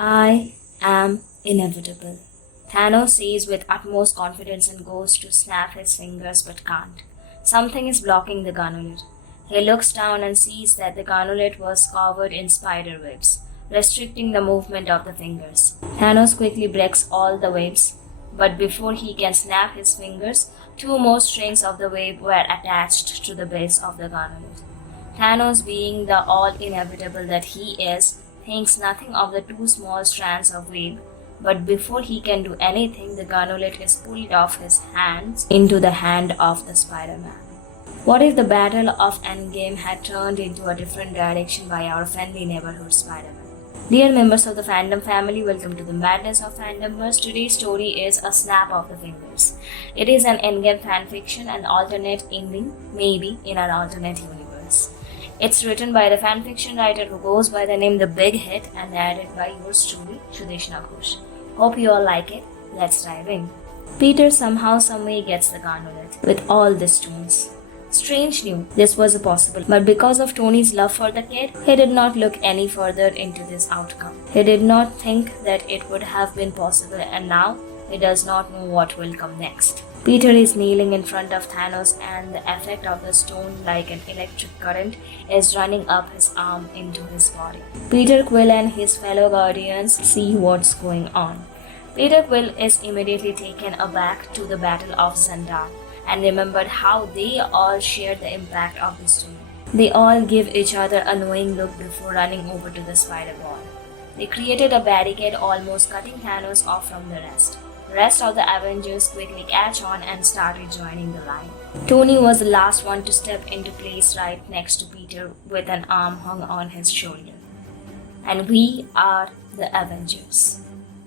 I am inevitable. Thanos says with utmost confidence and goes to snap his fingers but can't. Something is blocking the gauntlet. He looks down and sees that the gauntlet was covered in spider webs, restricting the movement of the fingers. Thanos quickly breaks all the webs, but before he can snap his fingers, two more strings of the web were attached to the base of the gauntlet. Thanos, being the all-inevitable that he is, thinks nothing of the two small strands of web, but before he can do anything, the gauntlet is pulled off his hands into the hand of the Spider-Man. What if the battle of Endgame had turned into a different direction by our friendly neighborhood Spider-Man? Dear members of the Fandom family, welcome to the madness of Fandomverse. Today's story is A Snap of the Fingers. It is an Endgame fanfiction, an alternate ending, maybe in an alternate universe. It's written by the fanfiction writer who goes by the name TheBigHeat and narrated by yours truly, Sudeshna Ghosh. Hope you all like it. Let's dive in. Peter somehow, someway gets the gauntlet with all the stones. Strange knew this was possible, but because of Tony's love for the kid, he did not look any further into this outcome. He did not think that it would have been possible, and now he does not know what will come next. Peter is kneeling in front of Thanos, and the effect of the stone, like an electric current, is running up his arm into his body. Peter Quill and his fellow Guardians see what's going on. Peter Quill is immediately taken aback to the Battle of Xandar and remembered how they all shared the impact of the stone. They all give each other a knowing look before running over to the spider ball. They created a barricade, almost cutting Thanos off from the rest. The rest of the Avengers quickly catch on and started joining the line. Tony was the last one to step into place right next to Peter with an arm hung on his shoulder. And we are the Avengers.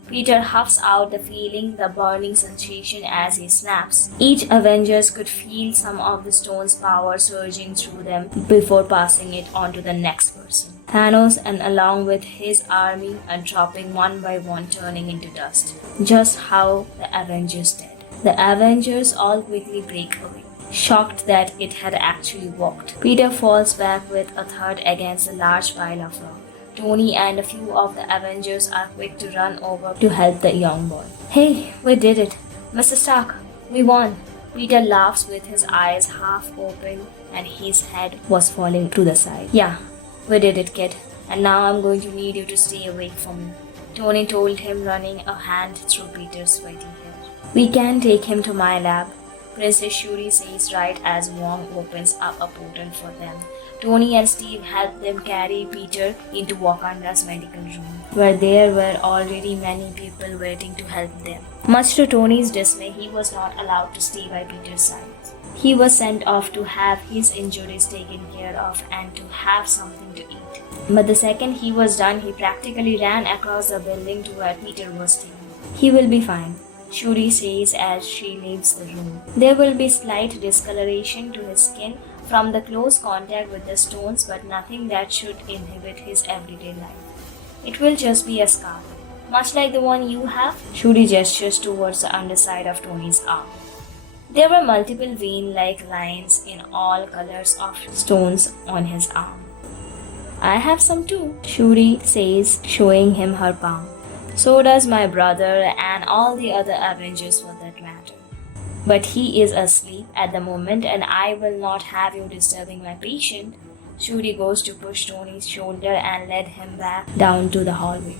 Peter huffs out the feeling, the burning sensation as he snaps. Each Avenger could feel some of the stone's power surging through them before passing it on to the next person. Thanos, and along with his army, and dropping one by one, turning into dust. Just how the Avengers did. The Avengers all quickly break away, shocked that it had actually worked. Peter falls back with a thud against a large pile of rock. Tony and a few of the Avengers are quick to run over to help the young boy. Hey, we did it. Mr. Stark, we won. Peter laughs with his eyes half open and his head was falling to the side. Yeah, we did it, kid. And now I'm going to need you to stay awake from me, Tony told him, running a hand through Peter's sweaty hair. We can take him to my lab, Princess Shuri says right as Wong opens up a portal for them. Tony and Steve help them carry Peter into Wakanda's medical room, where there were already many people waiting to help them. Much to Tony's dismay, he was not allowed to stay by Peter's side. He was sent off to have his injuries taken care of and to have something to eat. But the second he was done, he practically ran across the building to where Peter was staying. He will be fine, Shuri says as she leaves the room. There will be slight discoloration to his skin from the close contact with the stones, but nothing that should inhibit his everyday life. It will just be a scar, much like the one you have. Shuri gestures towards the underside of Tony's arm. There were multiple vein-like lines in all colors of stones on his arm. I have some too, Shuri says, showing him her palm. So does my brother and all the other Avengers for that matter. But he is asleep at the moment and I will not have you disturbing my patient. Shuri goes to push Tony's shoulder and lead him back down to the hallway.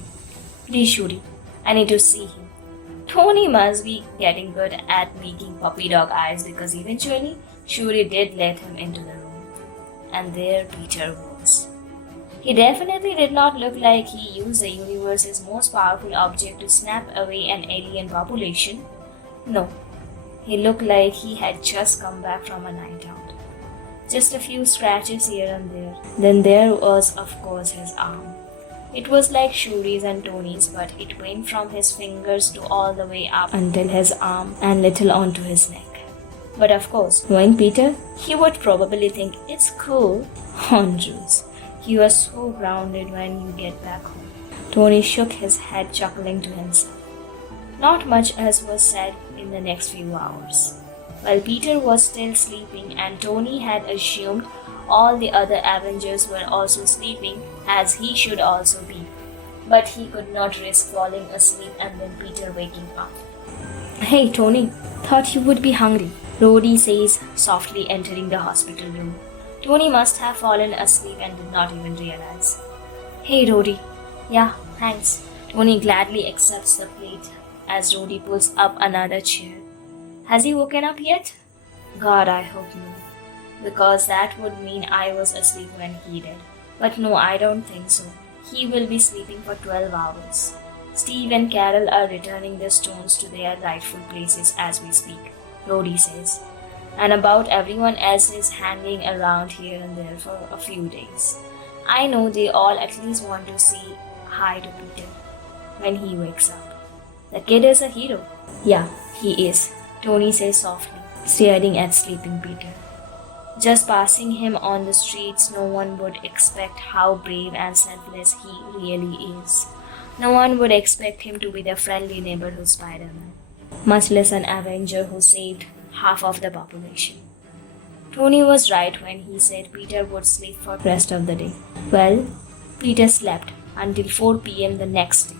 Please, Shuri, I need to see him. Tony must be getting good at making puppy dog eyes because eventually Shuri did let him into the room. And there Peter was. He definitely did not look like he used the universe's most powerful object to snap away an alien population. No, he looked like he had just come back from a night out. Just a few scratches here and there. Then there was, of course, his arm. It was like Shuri's and Tony's, but it went from his fingers to all the way up until his arm and little onto his neck. But of course, knowing Peter, he would probably think it's cool. Andrews. He was so grounded when you get back home. Tony shook his head, chuckling to himself. Not much else was said in the next few hours. While Peter was still sleeping and Tony had assumed all the other Avengers were also sleeping, as he should also be. but he could not risk falling asleep and then Peter waking up. Hey, Tony, thought you would be hungry, Rhodey says softly, entering the hospital room. Tony must have fallen asleep and did not even realize. Hey, Rhodey. Yeah, thanks. Tony gladly accepts the plate as Rhodey pulls up another chair. Has he woken up yet? God, I hope no, because that would mean I was asleep when he did. But no, I don't think so. He will be sleeping for 12 hours. Steve and Carol are returning the stones to their rightful places as we speak, Rhodey says. And about everyone else is hanging around here and there for a few days. I know they all at least want to say hi to Peter when he wakes up. The kid is a hero. Yeah, he is, Tony says softly, staring at sleeping Peter. Just passing him on the streets, no one would expect how brave and selfless he really is. No one would expect him to be the friendly neighborhood Spider-Man, much less an Avenger who saved half of the population. Tony was right when he said Peter would sleep for the rest of the day. Well, Peter slept until 4 p.m. the next day.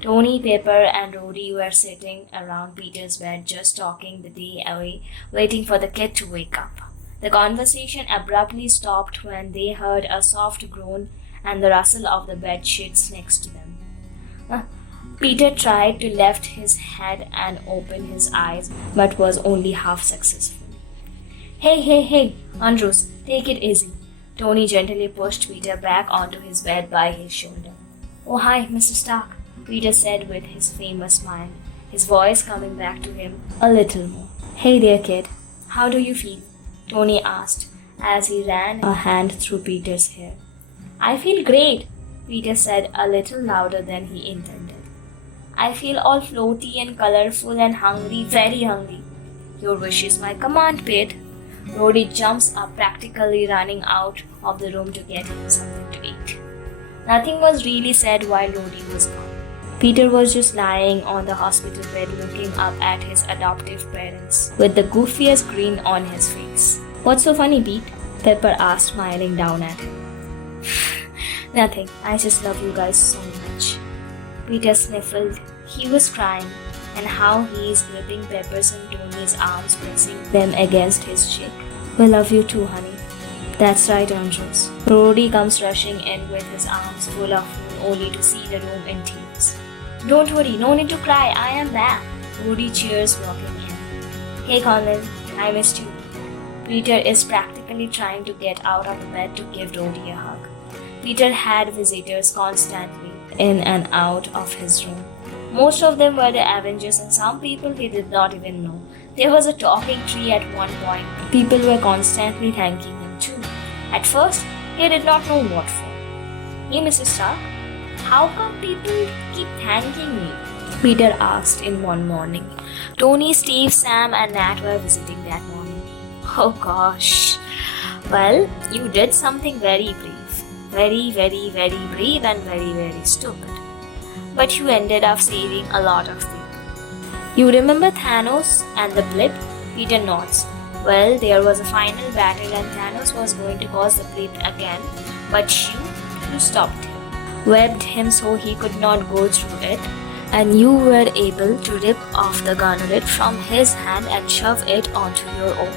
Tony, Pepper, and Rhodey were sitting around Peter's bed just talking the day away, waiting for the kid to wake up. The conversation abruptly stopped when they heard a soft groan and the rustle of the bed sheets next to them. Peter tried to lift his head and open his eyes, but was only half successful. Hey, Andrews, take it easy. Tony gently pushed Peter back onto his bed by his shoulder. Oh, hi, Mr. Stark, Peter said with his famous smile, his voice coming back to him a little more. Hey there, kid. How do you feel? Tony asked as he ran a hand through Peter's hair. I feel great, Peter said a little louder than he intended. I feel all floaty and colorful and hungry, very hungry. Your wish is my command, Pete. Rhodey jumps up, practically running out of the room to get him something to eat. Nothing was really said while Rhodey was gone. Peter was just lying on the hospital bed looking up at his adoptive parents with the goofiest grin on his face. What's so funny, Pete? Pepper asked, smiling down at him. Nothing. I just love you guys so much. Peter sniffled. He was crying, and how he is gripping Pepper's and Tony's arms, pressing them against his cheek. We love you too, honey. That's right, Andrews. Rhodey comes rushing in with his arms full of food, only to see the room in tears. Don't worry, no need to cry. I am back. Rhodey cheers, walking in. Hey, Colin, I missed you. Peter is practically trying to get out of the bed to give Rhodey a hug. Peter had visitors constantly in and out of his room. Most of them were the Avengers and some people he did not even know. There was a talking tree at one point. People were constantly thanking him too. At first, he did not know what for. Hey, Mrs. Stark, how come people keep thanking me? Peter asked in one morning. Tony, Steve, Sam, and Nat were visiting that morning. Oh gosh. Well, you did something very brave. Very, very, very brave and very, very stupid. But you ended up saving a lot of people. You remember Thanos and the blip? Peter nods. Well, there was a final battle and Thanos was going to cause the blip again, but you stopped him. Webbed him so he could not go through it, and you were able to rip off the gauntlet from his hand and shove it onto your own.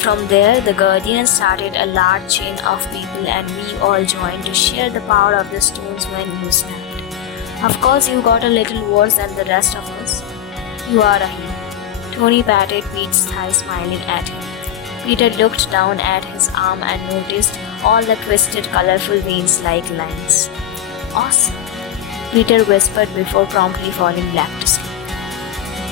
From there, the Guardians started a large chain of people and we all joined to share the power of the stones when you snapped. Of course, you got a little worse than the rest of us. You are a hero. Tony patted Pete's thigh, smiling at him. Peter looked down at his arm and noticed all the twisted, colorful veins like lines. Awesome, Peter whispered before promptly falling back to sleep.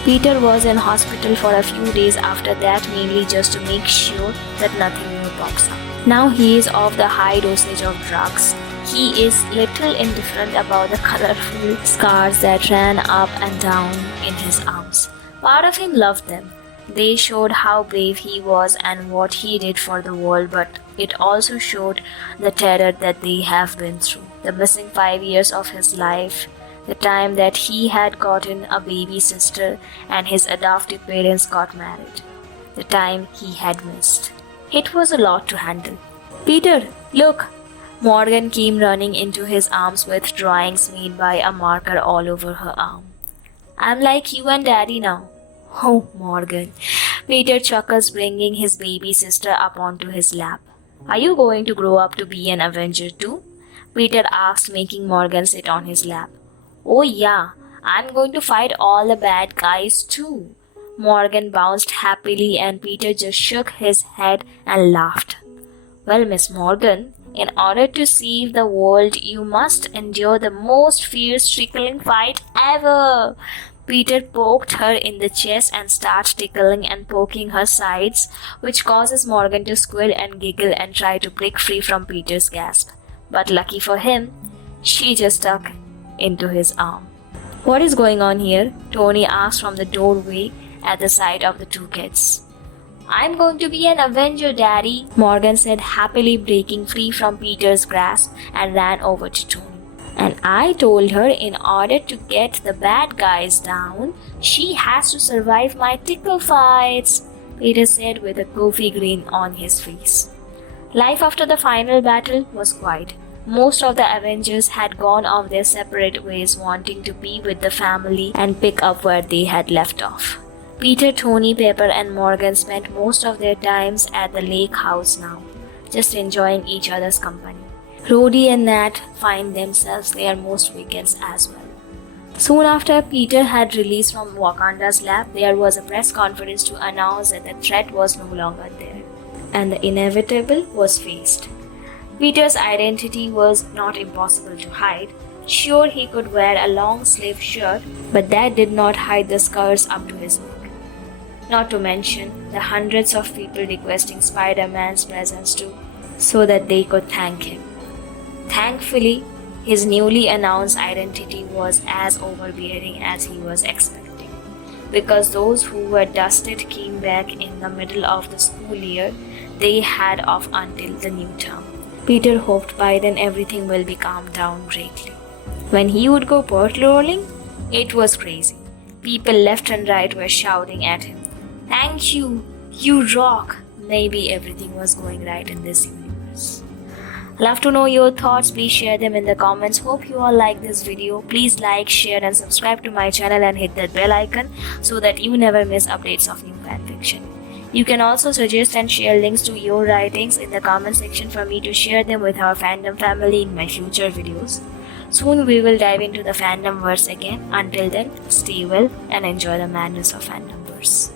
Peter was in hospital for a few days after that, mainly just to make sure that nothing more pops up. Now he is off the high dosage of drugs. He is little indifferent about the colorful scars that ran up and down in his arms. Part of him loved them. They showed how brave he was and what he did for the world, but it also showed the terror that they have been through. The missing 5 years of his life, the time that he had gotten a baby sister and his adoptive parents got married, the time he had missed. It was a lot to handle. Peter, look! Morgan came running into his arms with drawings made by a marker all over her arm. I'm like you and Daddy now. Oh, Morgan. Peter chuckles, bringing his baby sister up onto his lap. Are you going to grow up to be an Avenger too? Peter asked, making Morgan sit on his lap. Oh yeah, I'm going to fight all the bad guys too. Morgan bounced happily and Peter just shook his head and laughed. Well, Miss Morgan, in order to save the world, you must endure the most fierce trickling fight ever. Peter poked her in the chest and starts tickling and poking her sides, which causes Morgan to squeal and giggle and try to break free from Peter's grasp. But lucky for him, she just stuck into his arm. What is going on here? Tony asked from the doorway at the side of the two kids. I'm going to be an Avenger, Daddy, Morgan said, happily breaking free from Peter's grasp and ran over to Tony. And I told her in order to get the bad guys down, she has to survive my tickle fights, Peter said with a goofy grin on his face. Life after the final battle was quiet. Most of the Avengers had gone off their separate ways, wanting to be with the family and pick up where they had left off. Peter, Tony, Pepper and Morgan spent most of their times at the lake house now, just enjoying each other's company. Rhodey and Nat find themselves there most weekends as well. Soon after Peter had released from Wakanda's lab, there was a press conference to announce that the threat was no longer there, and the inevitable was faced. Peter's identity was not impossible to hide. Sure, he could wear a long-sleeved shirt, but that did not hide the scars up to his neck. Not to mention the hundreds of people requesting Spider-Man's presence too, so that they could thank him. Thankfully, his newly announced identity was as overbearing as he was expecting, because those who were dusted came back in the middle of the school year. They had off until the new term. Peter hoped by then everything will be calmed down greatly. When he would go patrolling, it was crazy. People left and right were shouting at him, "Thank you, you rock." Maybe everything was going right in this universe. Love to know your thoughts. Please share them in the comments. Hope you all like this video. Please like, share and subscribe to my channel and hit that bell icon so that you never miss updates of new fanfiction. You can also suggest and share links to your writings in the comment section for me to share them with our fandom family in my future videos. Soon we will dive into the Fandomverse again. Until then, stay well and enjoy the madness of Fandomverse.